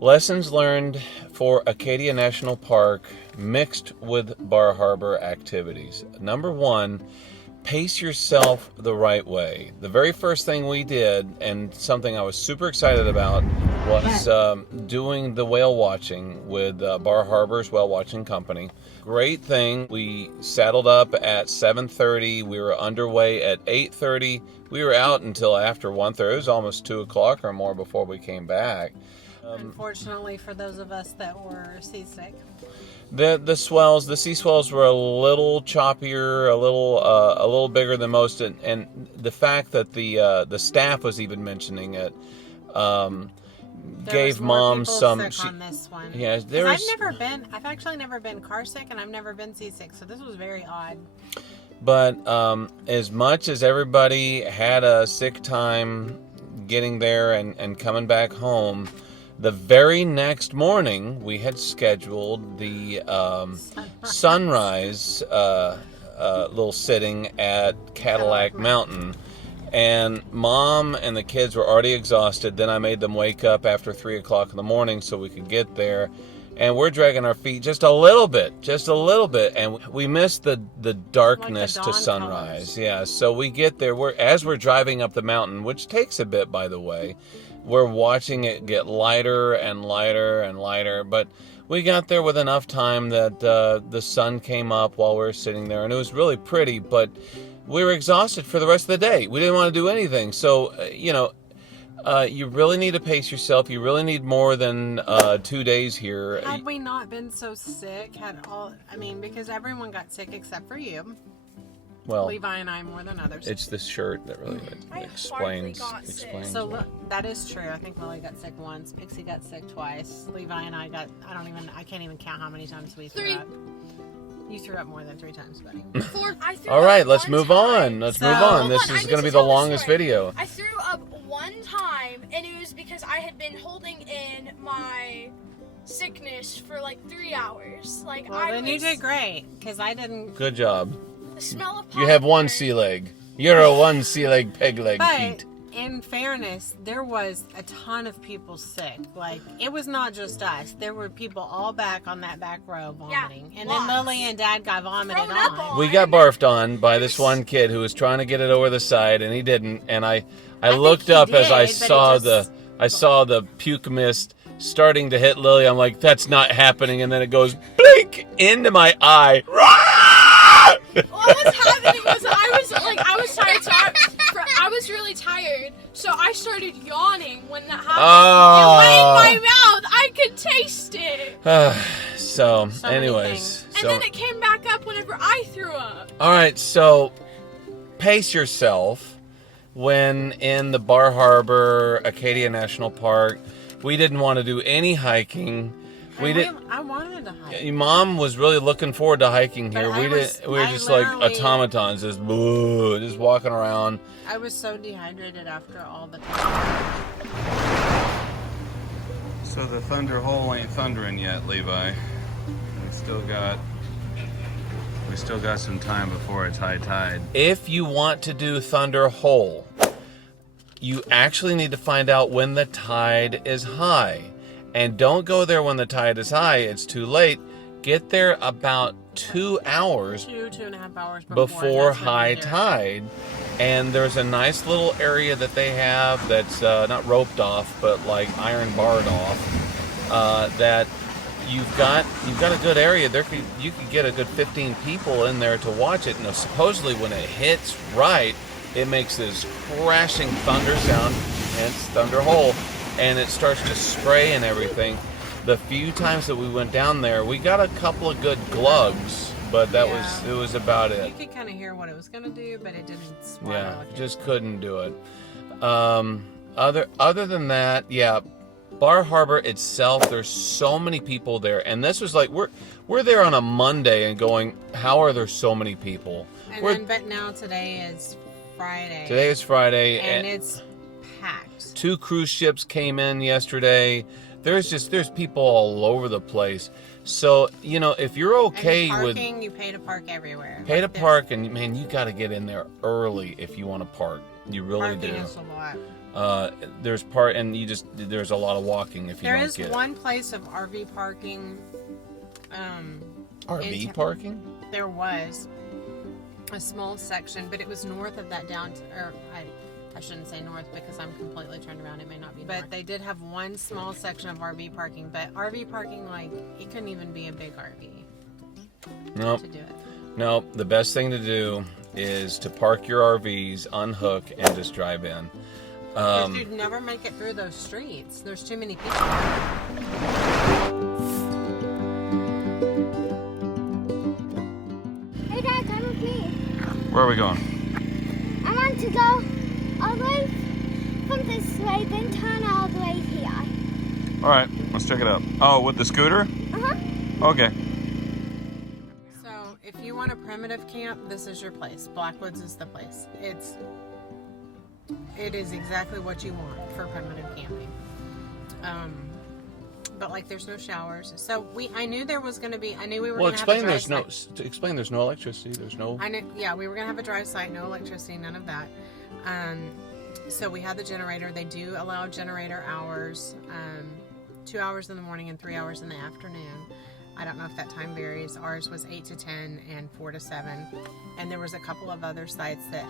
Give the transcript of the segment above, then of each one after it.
Lessons learned for Acadia National Park mixed with Bar Harbor activities. Number one, pace yourself the right way. The very first thing we did, and something I was super excited about, was doing the whale watching with Bar Harbor's Whale Watching Company. Great thing. We saddled up at 7:30. We were underway at 8:30. We were out until after 1:30. It was almost 2 o'clock or more before we came back. Unfortunately, for those of us that were seasick. The swells, the sea swells were a little choppier, a little bigger than most, and the fact that the staff was even mentioning it gave Mom some. Sick on this one. Yeah, I've actually never been car sick, and I've never been seasick, so this was very odd. But as much as everybody had a sick time getting there and coming back home, the very next morning, we had scheduled the sunrise little sitting at Cadillac Mountain. And Mom and the kids were already exhausted. Then I made them wake up after 3 o'clock in the morning so we could get there. And we're dragging our feet just a little bit. And we missed the darkness like the to sunrise. Colors. Yeah, so we get there. As we're driving up the mountain, which takes a bit, by the way, we're watching it get lighter and lighter and lighter. But we got there with enough time that the sun came up while we were sitting there. And it was really pretty, but we were exhausted for the rest of the day. We didn't want to do anything. So, you really need to pace yourself. You really need more than 2 days here. Had we not been so sick, because everyone got sick except for you. Well, Levi and I more than others. It's this shirt that really explains. So look, that is true. I think Lily got sick once. Pixie got sick twice. Levi and I I can't even count how many times we threw up. You threw up more than 3 times, buddy. 4. I threw All right, up let's one move time. on. This is going to be the longest video. I threw up one time, and it was because I had been holding in my sickness for like 3 hours. You did great, because I didn't. Good job. The smell of You have one popcorn. sea leg. You're a one sea leg, peg leg, Pete. In fairness, there was a ton of people sick. It was not just us. There were people all back on that back row vomiting. Yeah, and then Lily and Dad got vomited Thrown up on. We got barfed on by this one kid who was trying to get it over the side, and he didn't. And I looked up as I saw the puke mist starting to hit Lily. I'm like, that's not happening. And then it goes blink into my eye. What was happening was I was tired, so I was really tired, so I started yawning when that happened. Oh. It went in my mouth. I could taste it. Anyways. And then it came back up whenever I threw up. All right, so pace yourself when in the Bar Harbor, Acadia National Park. We didn't want to do any hiking. I wanted to hike. Mom was really looking forward to hiking here. We were just like automatons, just walking around. I was so dehydrated after all the time. So the Thunder Hole ain't thundering yet, Levi. We still got some time before it's high tide. If you want to do Thunder Hole, you actually need to find out when the tide is high. And don't go there when the tide is high. It's too late. Get there about 2 hours. 2.5 hours before high tide. And there's a nice little area that they have that's not roped off, but like iron barred off. That you've got a good area. You could get a good 15 people in there to watch it. And supposedly when it hits right, it makes this crashing thunder sound, hence Thunder Hole. And it starts to spray and everything. The few times that we went down there, we got a couple of good glugs, but it was about it. You could kind of hear what it was going to do, but it didn't sparkle. Yeah, just couldn't do it. Other than that, Bar Harbor itself, there's so many people there, and this was like we're there on a Monday and going, how are there so many people? But now today is Friday. Today is Friday, and it's packed. 2 cruise ships came in yesterday. There's people all over the place. So, if you're okay and with parking, you pay to park everywhere. pay to Like, park, and man, you got to get in there early if you want to park. You really parking do. is a lot. There's a lot of walking if you There don't is get it. one place of RV parking. RV parking? There was a small section, but it was north of that I shouldn't say north because I'm completely turned around. It may not be north. But they did have one small section of RV parking. But RV parking, like, it couldn't even be a big RV Nope. to do it. No, the best thing to do is to park your RVs, unhook, and just drive in. Because you'd never make it through those streets. There's too many people. Hey Dad, come with me. Where are we going? I want to go all the way from this way, then turn all the way here. All right, let's check it out. Oh, with the scooter? Uh-huh. Okay. So, if you want a primitive camp, this is your place. Blackwoods is the place. It is exactly what you want for primitive camping. But like, there's no showers. So I knew there was going to be. I knew we were going to have a dry site. Explain there's no electricity. There's no. I knew. Yeah, we were going to have a dry site, no electricity, none of that. So we had the generator. They do allow generator hours, 2 hours in the morning and 3 hours in the afternoon. I don't know if that time varies. Ours was 8 to 10 and 4 to 7. And there was a couple of other sites that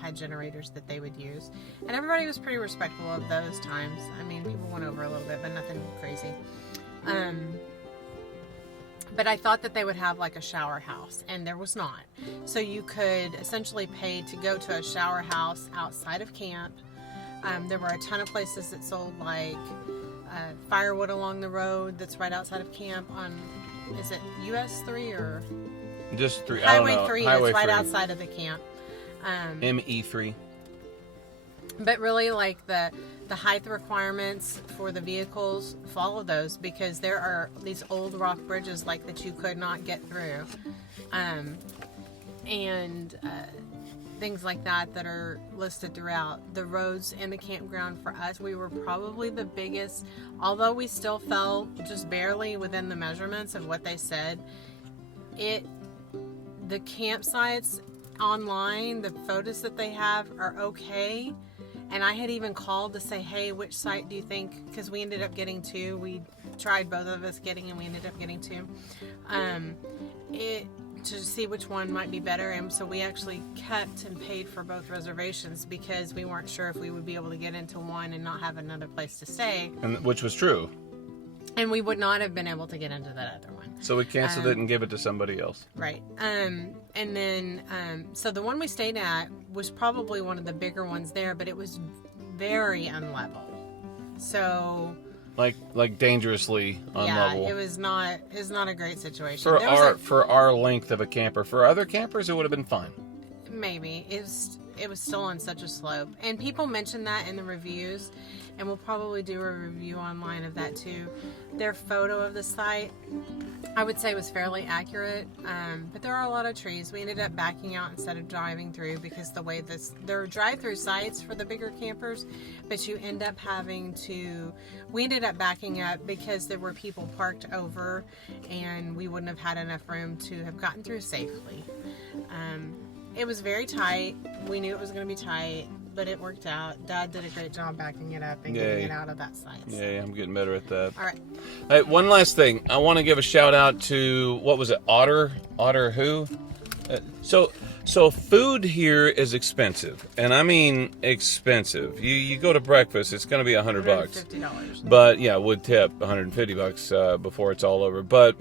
had generators that they would use. And everybody was pretty respectful of those times. I mean, people went over a little bit, but nothing crazy. But I thought that they would have like a shower house, and there was not. So you could essentially pay to go to a shower house outside of camp. There were a ton of places that sold like firewood along the road that's right outside of camp on, is it US 3 or? Just 3. Highway I don't know. 3 Highway that's right 3. outside of the camp. ME3. But really, like, the height requirements for the vehicles, follow those, because there are these old rock bridges like that you could not get through, and things like that are listed throughout. The roads in the campground for us, we were probably the biggest, although we still fell just barely within the measurements of what they said. The campsites online, the photos that they have are okay. And I had even called to say, hey, which site do you think? Because we ended up getting 2. We tried both of us getting, and we ended up getting 2. To see which one might be better. And so we actually kept and paid for both reservations because we weren't sure if we would be able to get into one and not have another place to stay. And which was true. And we would not have been able to get into that other one. So we canceled it and gave it to somebody else. Right. And then, so the one we stayed at was probably one of the bigger ones there, but it was very unlevel. So, like dangerously unlevel. Yeah, it's not a great situation. For our length of a camper. For other campers, it would have been fine. Maybe. It was still on such a slope. And people mentioned that in the reviews, and we'll probably do a review online of that too. Their photo of the site, I would say, was fairly accurate, but there are a lot of trees. We ended up backing out instead of driving through because there are drive-through sites for the bigger campers, but you end up we ended up backing up because there were people parked over, and we wouldn't have had enough room to have gotten through safely. It was very tight. We knew it was going to be tight, but it worked out. Dad did a great job backing it up and getting it out of that site. So. Yeah, I'm getting better at that. All right. Hey, one last thing. I want to give a shout out to, what was it, Otter who? So food here is expensive, and I mean expensive. You go to breakfast, it's going to be $100. $150. But yeah, would tip $150 before it's all over. But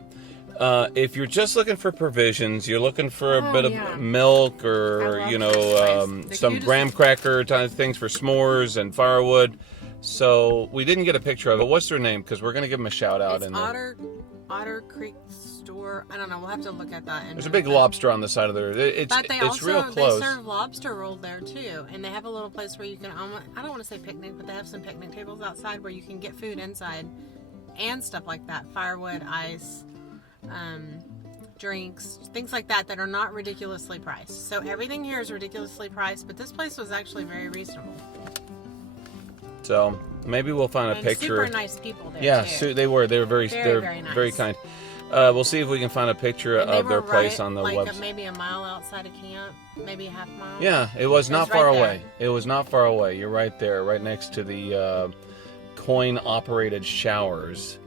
if you're just looking for provisions, you're looking for a bit of milk or some graham cracker type of things for s'mores and firewood. So we didn't get a picture of it. What's their name? Because we're going to give them a shout out. It's Otter Creek Store. I don't know. We'll have to look at that. There's a big lobster on the side of there. It's real close. They serve lobster roll there too, and they have a little place where you can. I don't want to say picnic, but they have some picnic tables outside where you can get food inside and stuff like that. Firewood, ice. Drinks, things like that are not ridiculously priced. So everything here is ridiculously priced, but this place was actually very reasonable. So maybe we'll find a And picture. super nice people there. Yeah, too. they were very Very nice. very kind. We'll see if we can find a picture And they of their were place right, on the like website. maybe a mile outside of camp, maybe a half mile. Yeah, it was not right far there. away. It was not far away. You're right there, right next to the coin-operated showers.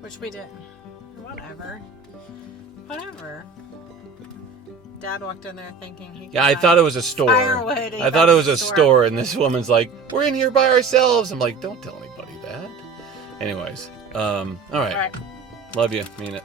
Which we didn't. Whatever. Dad walked in there thinking he could Yeah, I buy thought it was a store. firewood. He I thought it was a a store, and this woman's like, "We're in here by ourselves." I'm like, "Don't tell anybody that." Anyways, all right. All right. Love you. Mean it.